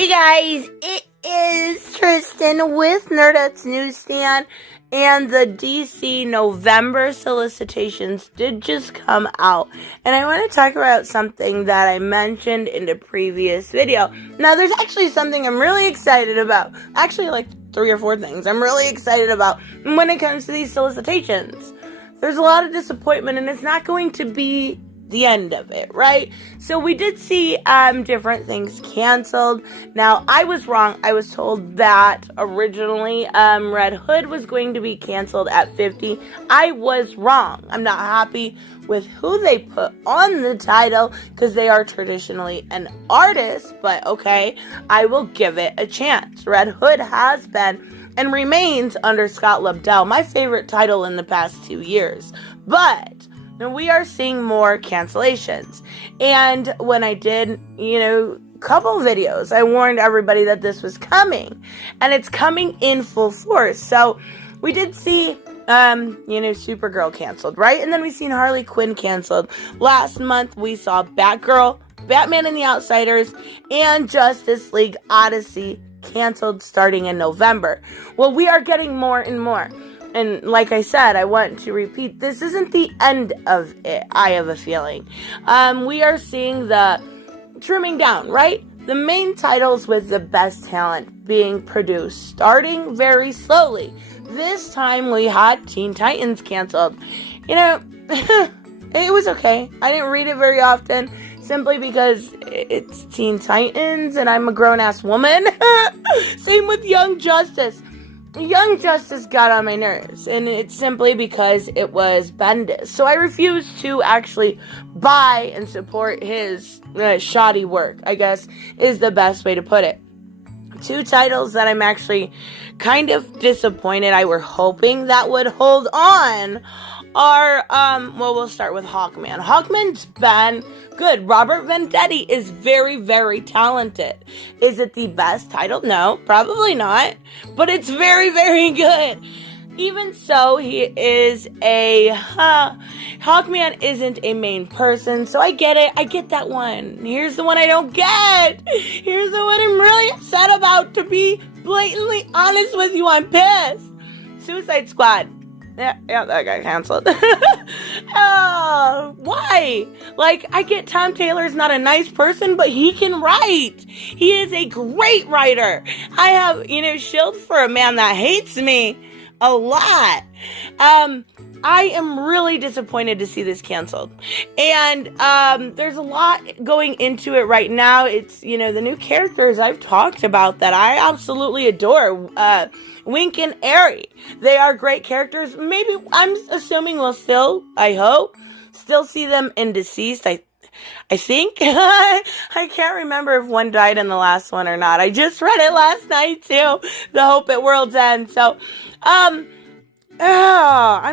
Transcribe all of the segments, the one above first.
Hey guys, it is Tristan with Nerdette's NewsStand, and the DC November solicitations did just come out, and I want to talk about something that I mentioned in the previous video. Now, there's actually something I'm really excited about, actually like 3 or 4 things I'm really excited about when it comes to these solicitations. There's a lot of disappointment, and it's not going to be the end of it, right? So we did see different things canceled. Now, I was wrong. I was told that originally Red Hood was going to be canceled at 50. I was wrong. I'm not happy with who they put on the title because they are traditionally an artist, but okay, I will give it a chance. Red Hood has been and remains under Scott Lobdell, my favorite title in the past 2 years. But we are seeing more cancellations. And when I did, couple videos, I warned everybody that this was coming. And it's coming in full force. So we did see, Supergirl canceled, right? And then we seen Harley Quinn canceled. Last month, we saw Batgirl, Batman and the Outsiders, and Justice League Odyssey canceled starting in November. Well, we are getting more and more. And like I said, I want to repeat, this isn't the end of it, I have a feeling. We are seeing the trimming down, right? The main titles with the best talent being produced, starting very slowly. This time we had Teen Titans canceled. It was okay. I didn't read it very often, simply because it's Teen Titans and I'm a grown-ass woman. Same with Young Justice. Young Justice got on my nerves, and it's simply because it was Bendis. So I refused to actually buy and support his shoddy work, I guess, is the best way to put it. 2 titles that I'm actually kind of disappointed. I were hoping that would hold on are, we'll start with Hawkman. Hawkman's been good. Robert Venditti is very, very talented. Is it the best title? No, probably not. But it's very, very good. Even so, he is Hawkman isn't a main person, so I get it. I get that one. Here's the one I don't get. Here's the one I'm really upset about. To be blatantly honest with you, I'm pissed. Suicide Squad. Yeah, that got canceled. Why? I get Tom Taylor's not a nice person, but he can write. He is a great writer. I have, shield for a man that hates me a lot. I am really disappointed to see this canceled. And there's a lot going into it right now. It's, the new characters I've talked about that I absolutely adore. Wink and Airy. They are great characters. Maybe, I'm assuming we'll still, I hope, still see them in Deceased. I think. I can't remember if one died in the last one or not. I just read it last night too. The Hope at World's End. So, I'm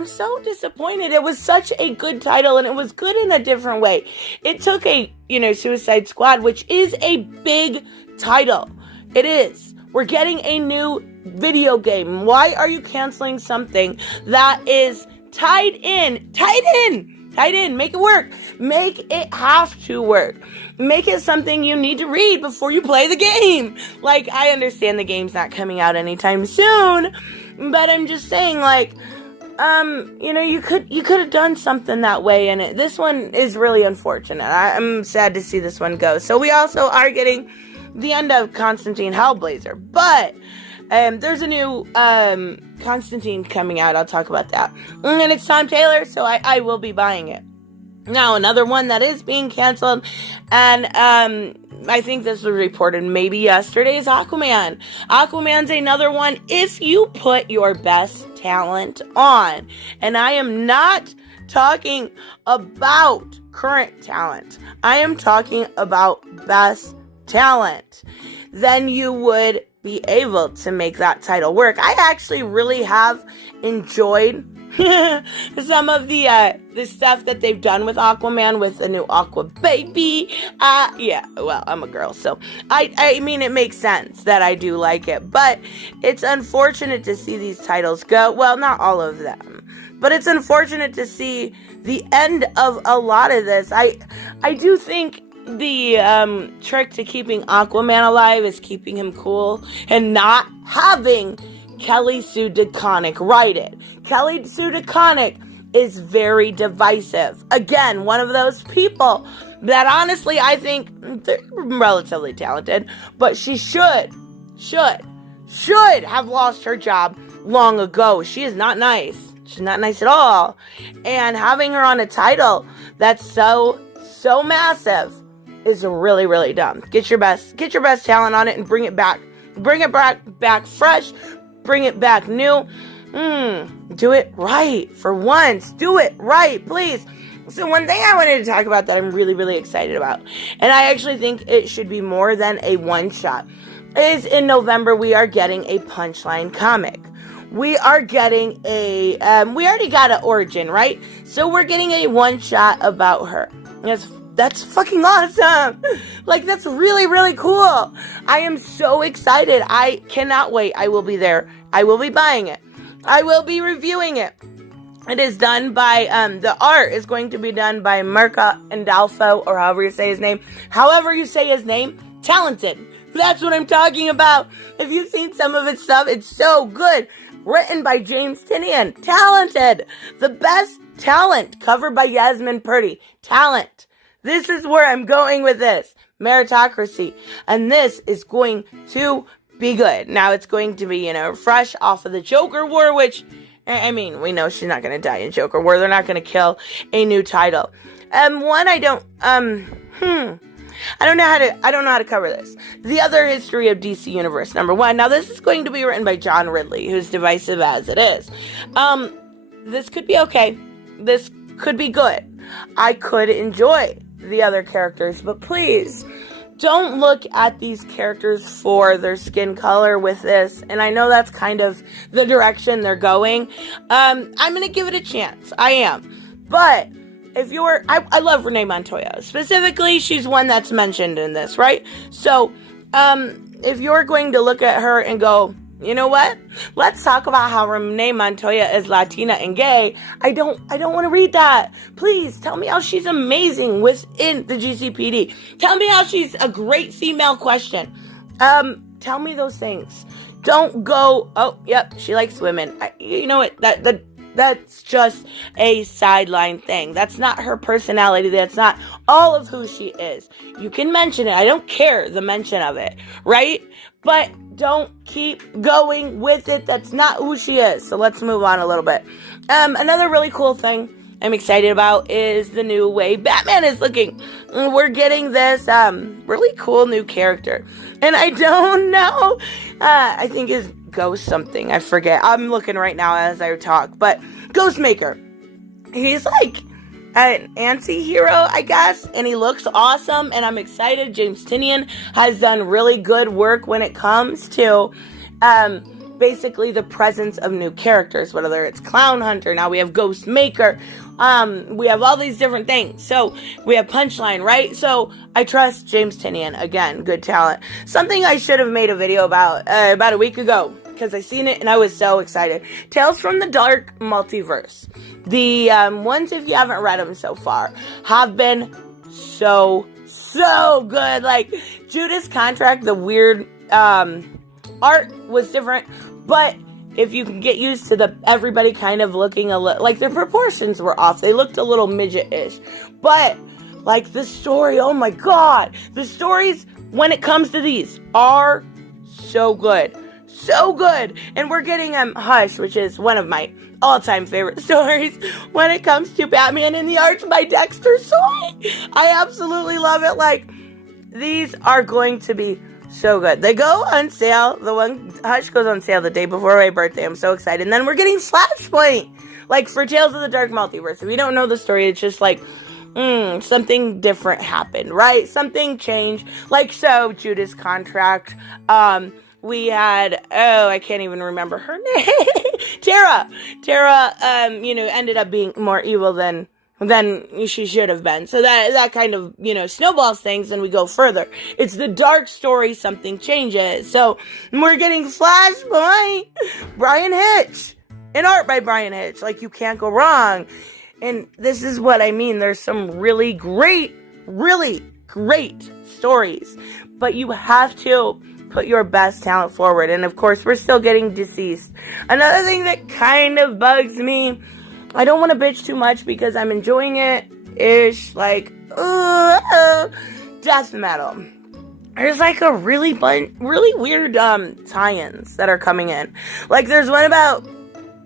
so disappointed. It was such a good title, and it was good in a different way. It took a, Suicide Squad, which is a big title. It is. We're getting a new video game. Why are you canceling something that is tied in? Make it work. Make it have to work. Make it something you need to read before you play the game. I understand the game's not coming out anytime soon, but I'm just saying, you could have done something that way, and this one is really unfortunate. I'm sad to see this one go. So we also are getting the end of Constantine Hellblazer, but there's a new Constantine coming out. I'll talk about that. And it's Tom Taylor, so I will be buying it. Now, another one that is being canceled, and I think this was reported maybe yesterday, is Aquaman. Aquaman's another one if you put your best talent on. And I am not talking about current talent. I am talking about best talent. Then you would be able to make that title work. I actually really have enjoyed some of the stuff that they've done with Aquaman, with the new Aqua Baby. I'm a girl, so I mean, it makes sense that I do like it, but it's unfortunate to see these titles go. Well, not all of them, but it's unfortunate to see the end of a lot of this. I do think trick to keeping Aquaman alive is keeping him cool and not having Kelly Sue DeConnick write it. Kelly Sue DeConnick is very divisive. Again, one of those people that honestly I think they're relatively talented, but she should have lost her job long ago. She is not nice. She's not nice at all. And having her on a title that's so massive is really, really dumb. Get your best talent on it and bring it back. Bring it back fresh. Bring it back new. Do it right for once. Do it right, please. So one thing I wanted to talk about that I'm really, really excited about, and I actually think it should be more than a one-shot, is in November we are getting a Punchline comic. We are getting we already got an origin, right? So we're getting a one-shot about her. That's fucking awesome. Like, that's really, really cool. I am so excited. I cannot wait. I will be there. I will be buying it. I will be reviewing it. It is done by, the art is going to be done by Mirka Andolfo, or however you say his name. However you say his name, talented. That's what I'm talking about. If you've seen some of his stuff, it's so good. Written by James Tynion. Talented. The best talent. Covered by Yasmin Purdy. Talent. This is where I'm going with this. Meritocracy. And this is going to be good. Now it's going to be, fresh off of the Joker War, which, I mean, we know she's not going to die in Joker War. They're not going to kill a new title. I don't know how to cover this. The other history of DC Universe, number one. Now, this is going to be written by John Ridley, who's divisive as it is. This could be okay. This could be good. I could enjoy the other characters, but please, don't look at these characters for their skin color with this. And I know that's kind of the direction they're going. I'm going to give it a chance. I am. But I love Renee Montoya. Specifically, she's one that's mentioned in this, right? So, if you're going to look at her and go, you know what? Let's talk about how Renee Montoya is Latina and gay. I don't want to read that. Please tell me how she's amazing within the GCPD. Tell me how she's a great female question. Tell me those things. Don't go, oh, yep, she likes women. You know what? That's just a sideline thing. That's not her personality. That's not all of who she is. You can mention it. I don't care the mention of it, right? But don't keep going with it. That's not who she is. So let's move on a little bit. Another really cool thing I'm excited about is the new way Batman is looking. We're getting this really cool new character. And I don't know. I think it's Ghost something. I forget. I'm looking right now as I talk. But Ghostmaker. He's like an anti-hero, I guess. And he looks awesome. And I'm excited. James Tynion has done really good work when it comes to basically the presence of new characters. Whether it's Clown Hunter. Now we have Ghostmaker. We have all these different things. So we have Punchline, right? So I trust James Tynion. Again, good talent. Something I should have made a video about a week ago, because I seen it and I was so excited. Tales from the Dark Multiverse. The ones, if you haven't read them so far, have been so good. Like Judas Contract, the weird art was different, but if you can get used to everybody kind of looking a little, like their proportions were off. They looked a little midget-ish. But, like the story, oh my god. The stories, when it comes to these, are so good. So good. And we're getting Hush, which is one of my all-time favorite stories when it comes to Batman in the Arts by Dexter Soy. I absolutely love it. Like, these are going to be so good. They go on sale. The one Hush goes on sale the day before my birthday. I'm so excited. And then we're getting Flashpoint, like for Tales of the Dark Multiverse. If you don't know the story, it's just like something different happened, right? Something changed. Like so, Judas Contract. We had I can't even remember her name. Tara. Ended up being more evil than she should have been. So that kind of, snowballs things, and we go further. It's the dark story, something changes. So we're getting Flashpoint, Brian Hitch, and art by Brian Hitch. Like, you can't go wrong. And this is what I mean. There's some really great, really great stories, but you have to put your best talent forward. And of course, we're still getting deceased. Another thing that kind of bugs me, I don't want to bitch too much because I'm enjoying it ish, like death metal. There's like a really weird tie-ins that are coming in. Like there's one about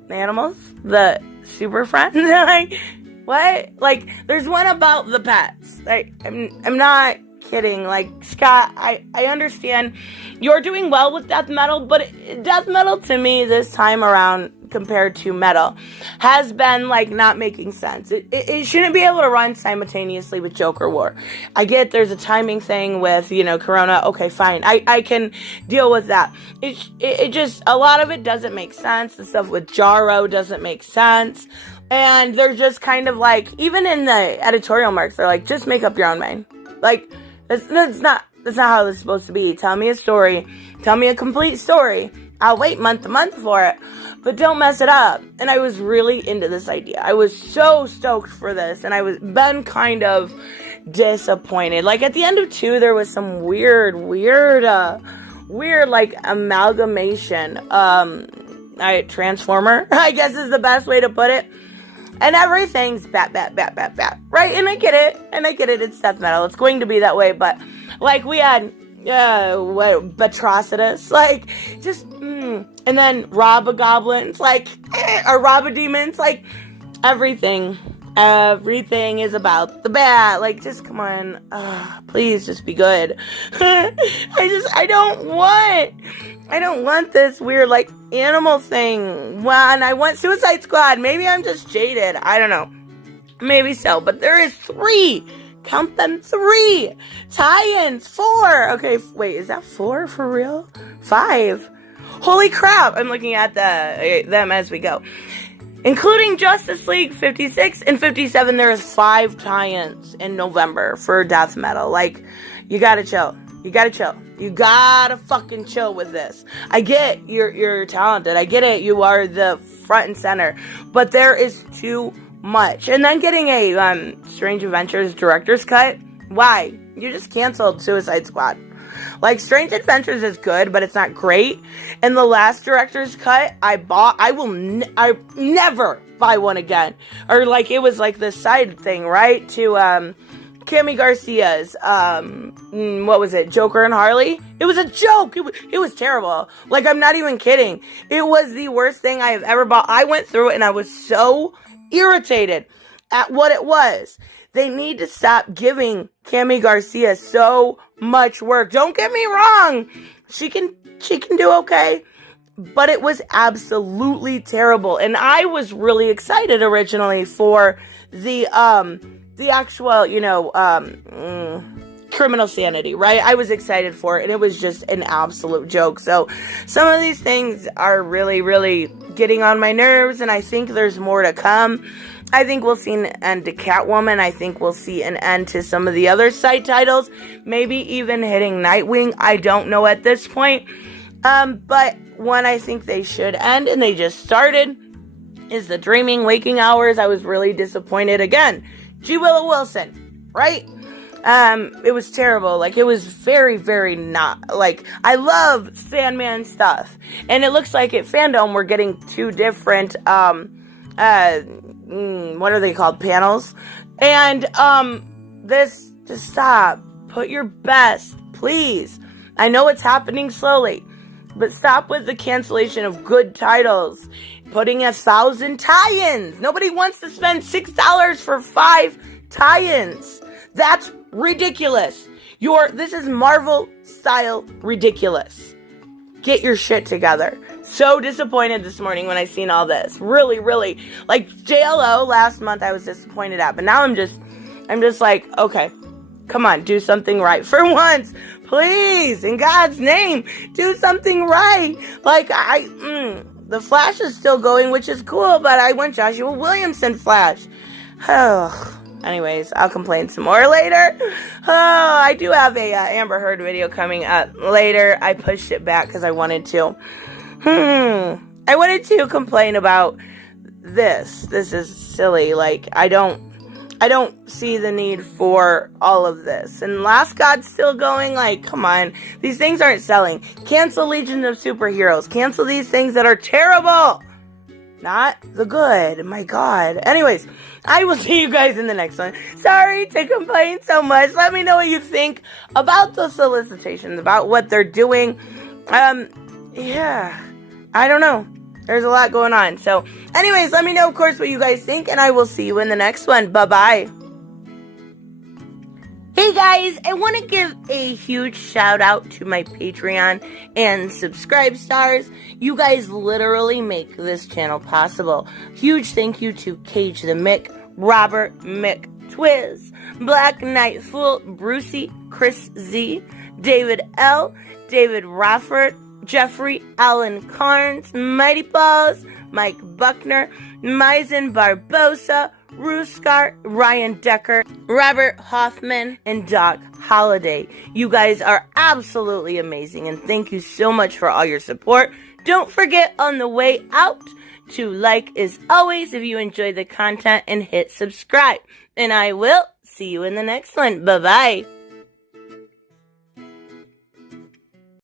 animals, the Super Friends. Like what? Like there's one about the pets. Like I'm not kidding. Like Scott, I understand you're doing well with death metal, but death metal to me this time around compared to metal has been like not making sense. It shouldn't be able to run simultaneously with Joker War. I get there's a timing thing with, Corona. Okay, fine. I can deal with that. It just, a lot of it doesn't make sense. The stuff with Jarro doesn't make sense. And they're just kind of like, even in the editorial marks, they're like, just make up your own mind. Like, that's not how this is supposed to be. Tell me a story. Tell me a complete story. I'll wait month to month for it, but don't mess it up. And I was really into this idea. I was so stoked for this, and I was been kind of disappointed. Like at the end of 2, there was some weird like amalgamation. Transformer, I guess is the best way to put it. And everything's bat, right? And I get it. It's death metal. It's going to be that way. But like we had, Batrocitus, like just, and then Rob-a-Goblins, like, or Rob-a-Demons, like everything is about the bat. Like, just come on, please just be good. I don't want this weird, like, animal thing. When I want Suicide Squad, maybe I'm just jaded. I don't know. Maybe so. But there is 3. Count them 3. Tie-ins. 4. Okay, wait, is that 4 for real? 5. Holy crap. I'm looking at them as we go. Including Justice League 56 and 57, there is 5 tie-ins in November for death metal. Like, you gotta chill. You gotta fucking chill with this. I get you're talented. I get it. You are the front and center. But there is too much. And then getting a Strange Adventures director's cut. Why? You just canceled Suicide Squad. Like, Strange Adventures is good, but it's not great. And the last director's cut I never buy one again. Or like it was like the side thing, right? To Cami Garcia's, what was it, Joker and Harley? It was a joke. It was terrible. Like, I'm not even kidding. It was the worst thing I have ever bought. I went through it and I was so irritated at what it was. They need to stop giving Cami Garcia so much work. Don't get me wrong. She can do okay. But it was absolutely terrible. And I was really excited originally for the actual, Criminal Sanity, right? I was excited for it, and it was just an absolute joke. So some of these things are really, really getting on my nerves, and I think there's more to come. I think we'll see an end to Catwoman. I think we'll see an end to some of the other side titles, maybe even hitting Nightwing. I don't know at this point. But when I think they should end, and they just started, is the Dreaming Waking Hours. I was really disappointed again. G. Willow Wilson, right? It was terrible. Like, it was very, very not, like, I love Sandman stuff. And it looks like at Fandom, we're getting 2 different, what are they called? Panels. And, this, just stop. Put your best, please. I know it's happening slowly, but stop with the cancellation of good titles. Putting 1,000 tie-ins. Nobody wants to spend $6 for 5 tie-ins. That's ridiculous. This is Marvel style ridiculous. Get your shit together. So disappointed this morning when I seen all this. Really, really. Like JLO last month I was disappointed at, but now I'm just like, okay, come on, do something right for once. Please, in God's name, do something right. Like, the Flash is still going, which is cool, but I want Joshua Williamson Flash. Oh, anyways, I'll complain some more later. Oh, I do have a Amber Heard video coming up later. I pushed it back because I wanted to. I wanted to complain about this. This is silly. Like, I don't I don't see the need for all of this. And Last God's still going. Like, come on. These things aren't selling. Cancel Legion of Superheroes. Cancel these things that are terrible. Not the good. My God. Anyways, I will see you guys in the next one. Sorry to complain so much. Let me know what you think about the solicitations, about what they're doing. Yeah. I don't know. There's a lot going on. So, anyways, let me know, of course, what you guys think, and I will see you in the next one. Bye-bye. Hey guys, I want to give a huge shout out to my Patreon and subscribe stars. You guys literally make this channel possible. Huge thank you to Cage the Mick, Robert Mick Twiz, Black Knight Fool, Brucey, Chris Z, David L, David Rafford, Jeffrey Allen Carnes, Mighty Balls, Mike Buckner, Maizen Barbosa, Ruskar, Ryan Decker, Robert Hoffman, and Doc Holliday. You guys are absolutely amazing, and thank you so much for all your support. Don't forget on the way out to like as always if you enjoy the content and hit subscribe. And I will see you in the next one. Bye-bye.